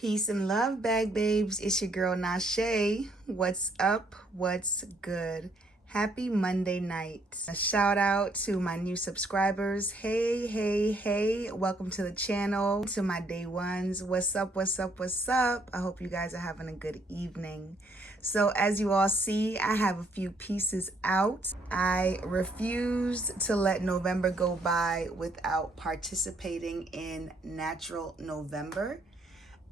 Peace and love, bag babes. It's your girl Nashe. What's up? What's good? Happy Monday night. A shout out to my new subscribers. Hey, hey, hey. Welcome to the channel. To my day ones. What's up? What's up? What's up? I hope you guys are having a good evening. So as you all see, I have a few pieces out. I refuse to let November go by without participating in Natural November.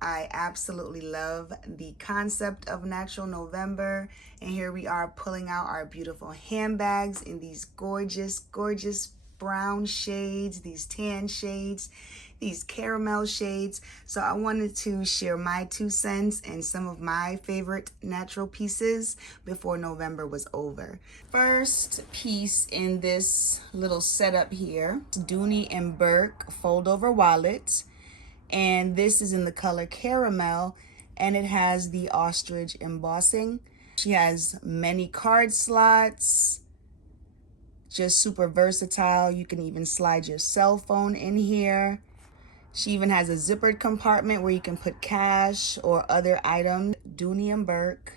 I absolutely love the concept of Natural November. And here we are pulling out our beautiful handbags in these gorgeous, gorgeous brown shades, these tan shades, these caramel shades. So I wanted to share my 2 cents and some of my favorite natural pieces before November was over. First piece in this little setup here, Dooney and Burke fold over wallet. And this is in the color caramel, and it has the ostrich embossing. She has many card slots, just super versatile. You can even slide your cell phone in here. She even has a zippered compartment where you can put cash or other items. Dooney and Burke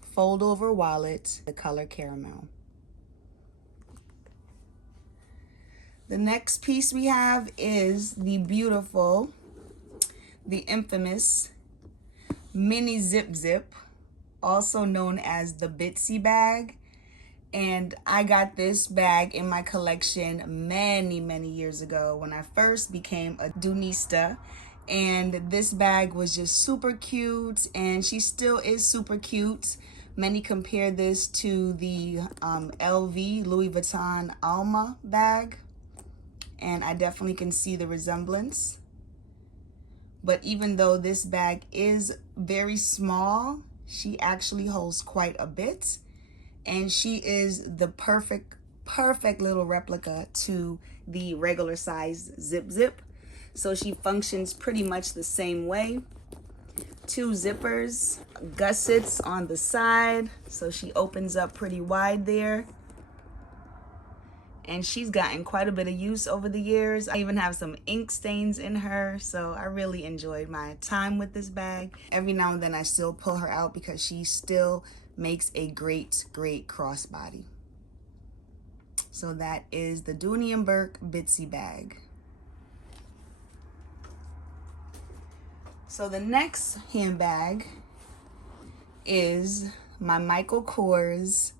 fold over wallet, the color caramel. The next piece we have is the beautiful, the infamous mini zip, also known as the Bitsy bag. And I got this bag in my collection many years ago when I first became a Doonista. And this bag was just super cute, and she still is super cute. Many compare this to the LV, Louis Vuitton Alma bag, and I definitely can see the resemblance. But even though this bag is very small, she actually holds quite a bit. And she is the perfect little replica to the regular size zip. So she functions pretty much the same way. 2 zippers, gussets on the side. So she opens up pretty wide there. And she's gotten quite a bit of use over the years. I even have some ink stains in her, so I really enjoyed my time with this bag. Every now and then I still pull her out because she still makes a great crossbody. So that is the Dooney and Burke Bitsy bag. So the next handbag is my Michael Kors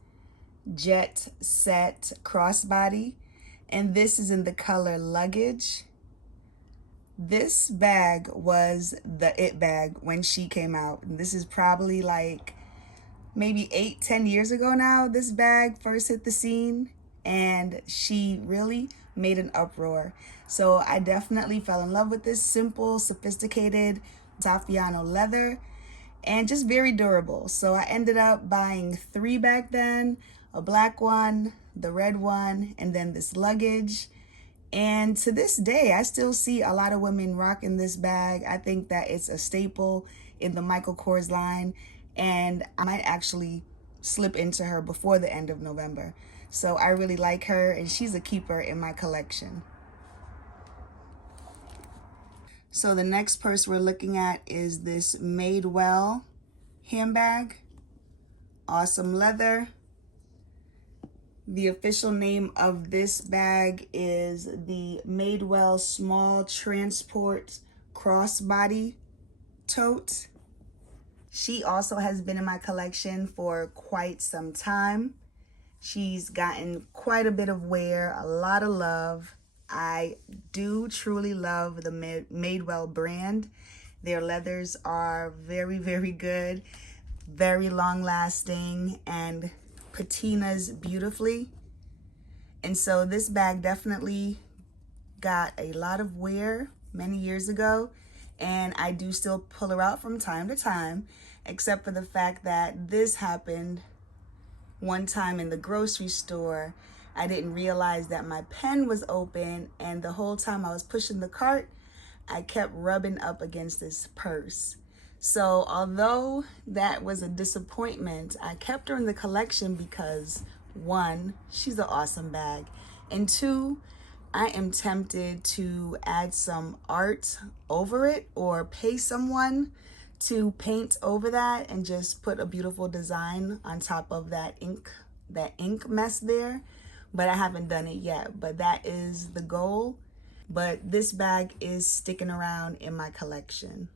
Jet Set crossbody, and this is in the color luggage. This bag was the it bag when she came out. This is probably like maybe 8-10 years ago now this bag first hit the scene, and she really made an uproar. So I definitely fell in love with this simple, sophisticated Saffiano leather, and just very durable. So I ended up buying 3 back then, a black one, the red one, and then this luggage. And to this day, I still see a lot of women rocking this bag. I think that it's a staple in the Michael Kors line, and I might actually slip into her before the end of November. So I really like her, and she's a keeper in my collection. So the next purse we're looking at is this Madewell handbag. Awesome leather. The official name of this bag is the Madewell Small Transport Crossbody Tote. She also has been in my collection for quite some time. She's gotten quite a bit of wear, a lot of love. I do truly love the Madewell brand. Their leathers are very good, very long lasting, and patinas beautifully. And so this bag definitely got a lot of wear many years ago, and I do still pull her out from time to time, except for the fact that this happened one time in the grocery store. I didn't realize that my pen was open, and the whole time I was pushing the cart, I kept rubbing up against this purse. So although that was a disappointment, I kept her in the collection because 1, she's an awesome bag, and 2, I am tempted to add some art over it or pay someone to paint over that and just put a beautiful design on top of that ink mess there. But I haven't done it yet, but that is the goal. But this bag is sticking around in my collection.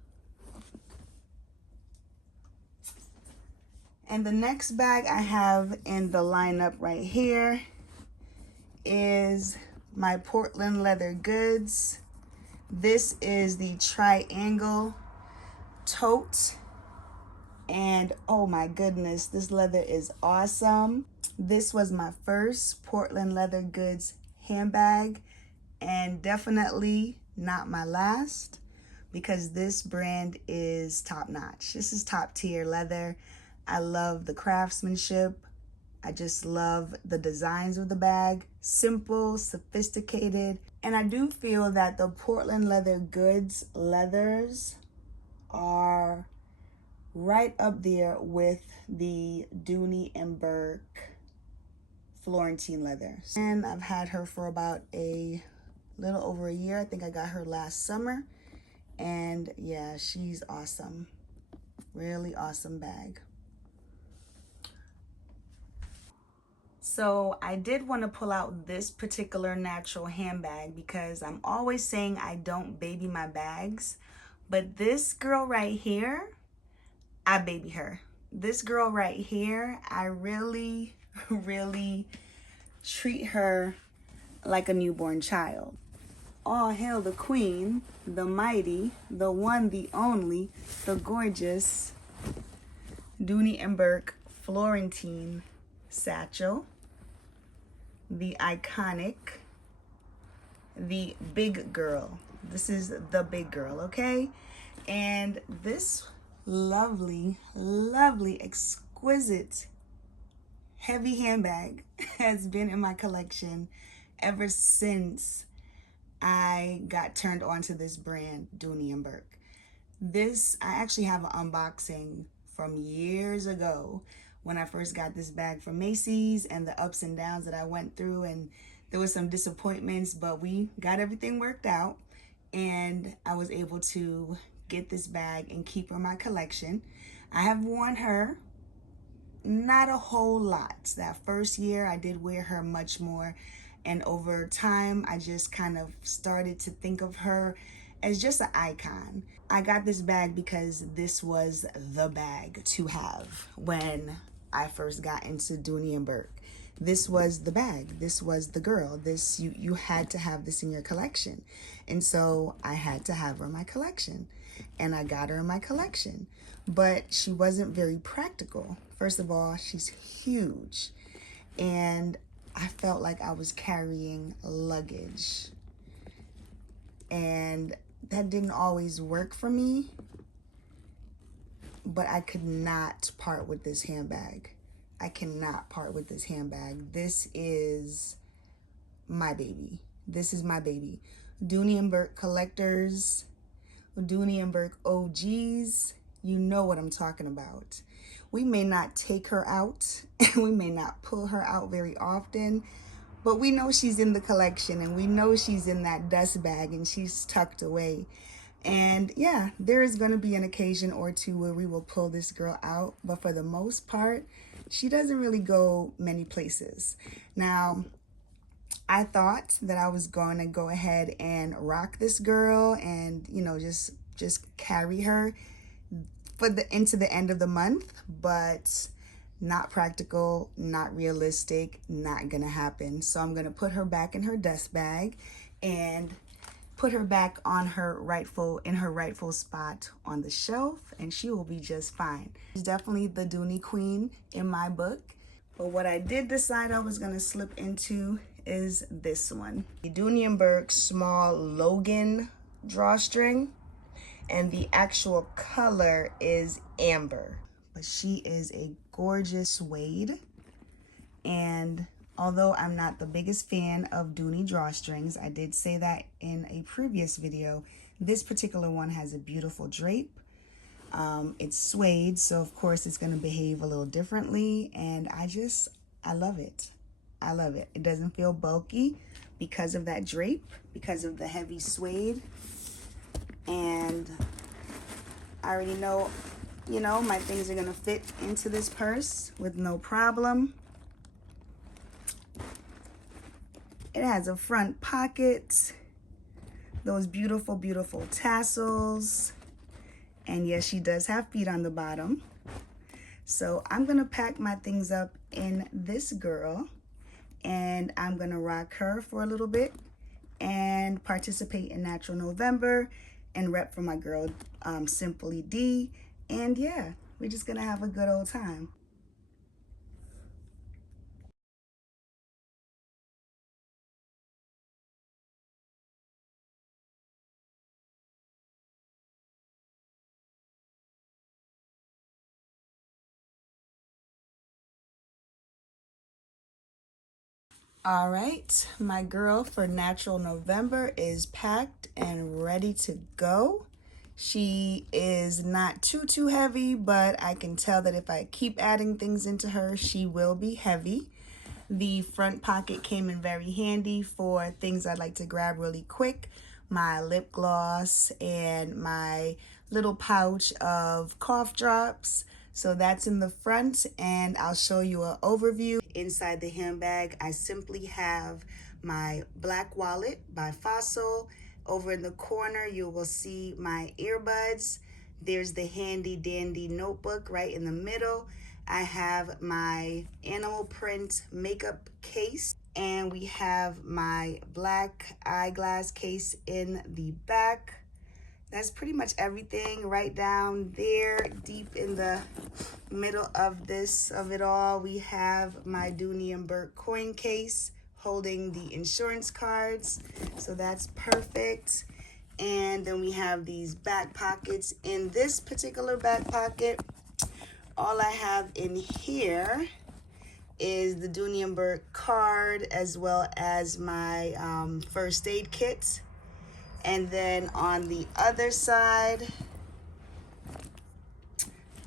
And the next bag I have in the lineup right here is my Portland leather goods. This is the triangle tote. And oh my goodness, this leather is awesome. This was my first Portland leather goods handbag, and definitely not my last, because this brand is top notch. This is top tier leather. I love the craftsmanship. I just love the designs of the bag. Simple, sophisticated. And I do feel that the Portland leather goods leathers are right up there with the Dooney and Burke Florentine leather. And I've had her for about a little over a year. I think I got her last summer. And yeah, she's awesome. Really awesome bag. So I did want to pull out this particular natural handbag because I'm always saying I don't baby my bags. But this girl right here, I baby her. This girl right here, I really, really treat her like a newborn child. All hail the queen, the mighty, the one, the only, the gorgeous Dooney and Burke Florentine satchel, the iconic, the big girl. This is the big girl, okay? And this lovely, lovely, exquisite, heavy handbag has been in my collection ever since I got turned on to this brand, Dooney and Burke. This, I actually have an unboxing from years ago when I first got this bag from Macy's, and the ups and downs that I went through, and there was some disappointments, but we got everything worked out, and I was able to get this bag and keep her in my collection. I have worn her not a whole lot. That first year I did wear her much more, and over time I just kind of started to think of her as just an icon. I got this bag because this was the bag to have when I first got into Dooney and Burke. This was the bag. This was the girl. This you had to have this in your collection. And so I had to have her in my collection. And I got her in my collection. But she wasn't very practical. First of all, she's huge. And I felt like I was carrying luggage. And that didn't always work for me. But I could not part with this handbag. I cannot part with this handbag. This is my baby. This is my baby. Dooney and Burke collectors, Dooney and Burke OGs, you know what I'm talking about. We may not take her out, and we may not pull her out very often, but we know she's in the collection, and we know she's in that dust bag, and she's tucked away. And yeah, there is going to be an occasion or two where we will pull this girl out, but for the most part, she doesn't really go many places. Now, I thought that I was going to go ahead and rock this girl and, you know, just carry her for into the end of the month, but not practical, not realistic, not gonna happen. So I'm gonna put her back in her dust bag and put her back on her rightful spot on the shelf, and she will be just fine. She's definitely the Dooney queen in my book. But what I did decide I was gonna slip into is this one. The Dooney and Burke small Logan drawstring, and the actual color is amber. But she is a gorgeous suede, and although I'm not the biggest fan of Dooney drawstrings, I did say that in a previous video, this particular one has a beautiful drape. It's suede, so of course it's going to behave a little differently, and I love it. I love it. It doesn't feel bulky, because of that drape, because of the heavy suede. And I already know, you know, my things are gonna fit into this purse with no problem. It has a front pocket, those beautiful, beautiful tassels. And yes, she does have feet on the bottom. So I'm gonna pack my things up in this girl, and I'm gonna rock her for a little bit and participate in Natural November and rep for my girl, Simply D. And yeah, we're just gonna have a good old time. All right, my girl for Natural November is packed and ready to go. She is not too heavy, but I can tell that if I keep adding things into her, she will be heavy. The front pocket came in very handy for things I'd like to grab really quick. My lip gloss and my little pouch of cough drops. So that's in the front, and I'll show you an overview. Inside the handbag, I simply have my black wallet by Fossil. Over in the corner, you will see my earbuds. There's the handy dandy notebook right in the middle. I have my animal print makeup case, and we have my black eyeglass case in the back. That's pretty much everything right down there, deep in the middle of it all. We have my Dooney and Burke coin case holding the insurance cards, so that's perfect. And then we have these back pockets. In this particular back pocket, all I have in here is the Dooney and Burke card, as well as my first aid kit. And then on the other side,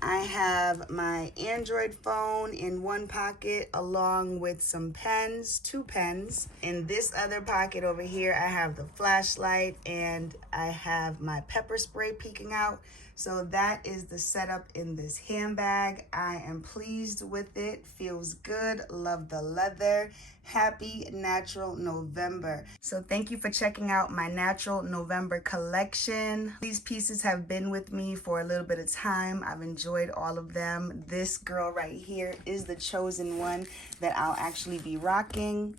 I have my Android phone in one pocket, along with some pens, 2 pens. In this other pocket over here, I have the flashlight, and I have my pepper spray peeking out. So that is the setup in this handbag. I am pleased with it. Feels good. Love the leather. Happy Natural November. So thank you for checking out my Natural November collection. These pieces have been with me for a little bit of time. I've enjoyed all of them. This girl right here is the chosen one that I'll actually be rocking.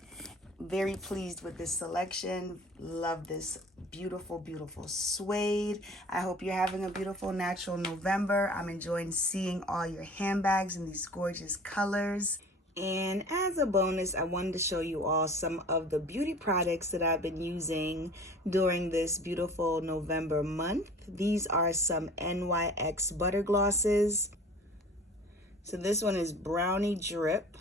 Very pleased with this selection. Love this beautiful, beautiful suede. I hope you're having a beautiful Natural November. I'm enjoying seeing all your handbags in these gorgeous colors. And as a bonus, I wanted to show you all some of the beauty products that I've been using during this beautiful November month. These are some NYX butter glosses. So this one is Brownie Drip.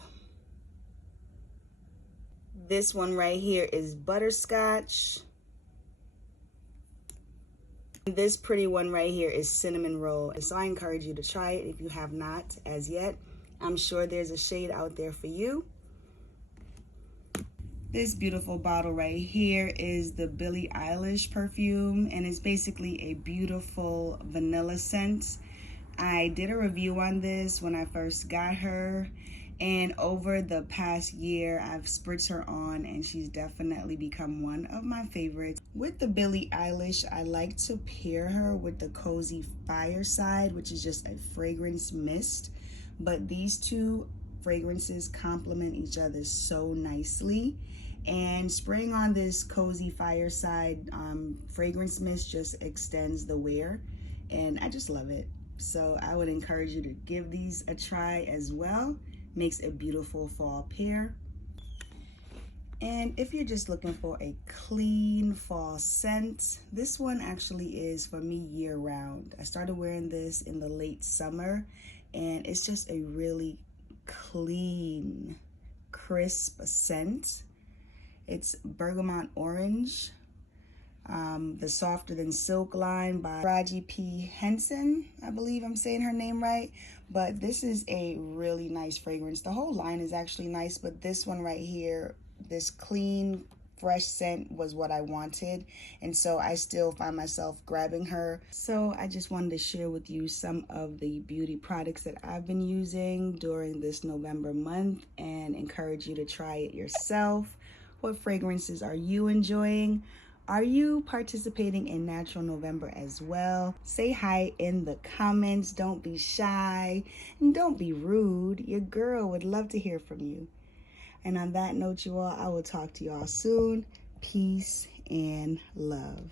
This one right here is Butterscotch. This pretty one right here is Cinnamon Roll. So I encourage you to try it if you have not as yet. I'm sure there's a shade out there for you. This beautiful bottle right here is the Billie Eilish perfume, and it's basically a beautiful vanilla scent. I did a review on this when I first got her, and over the past year, I've spritzed her on, and she's definitely become one of my favorites. With the Billie Eilish, I like to pair her with the Cozy Fireside, which is just a fragrance mist. But these two fragrances complement each other so nicely. And spraying on this Cozy Fireside fragrance mist just extends the wear, and I just love it. So I would encourage you to give these a try as well. Makes a beautiful fall pair. And if you're just looking for a clean fall scent, this one actually is for me year round. I started wearing this in the late summer, and it's just a really clean, crisp scent. It's Bergamot Orange, the Softer Than Silk line by Raji P. Henson. I believe I'm saying her name right. But this is a really nice fragrance. The whole line is actually nice, but this one right here, this clean fresh scent was what I wanted, and so I still find myself grabbing her. So I just wanted to share with you some of the beauty products that I've been using during this November month and encourage you to try it yourself. What fragrances are you enjoying? Are you participating in Natural November as well? Say hi in the comments. Don't be shy and don't be rude. Your girl would love to hear from you. And on that note, you all, I will talk to you all soon. Peace and love.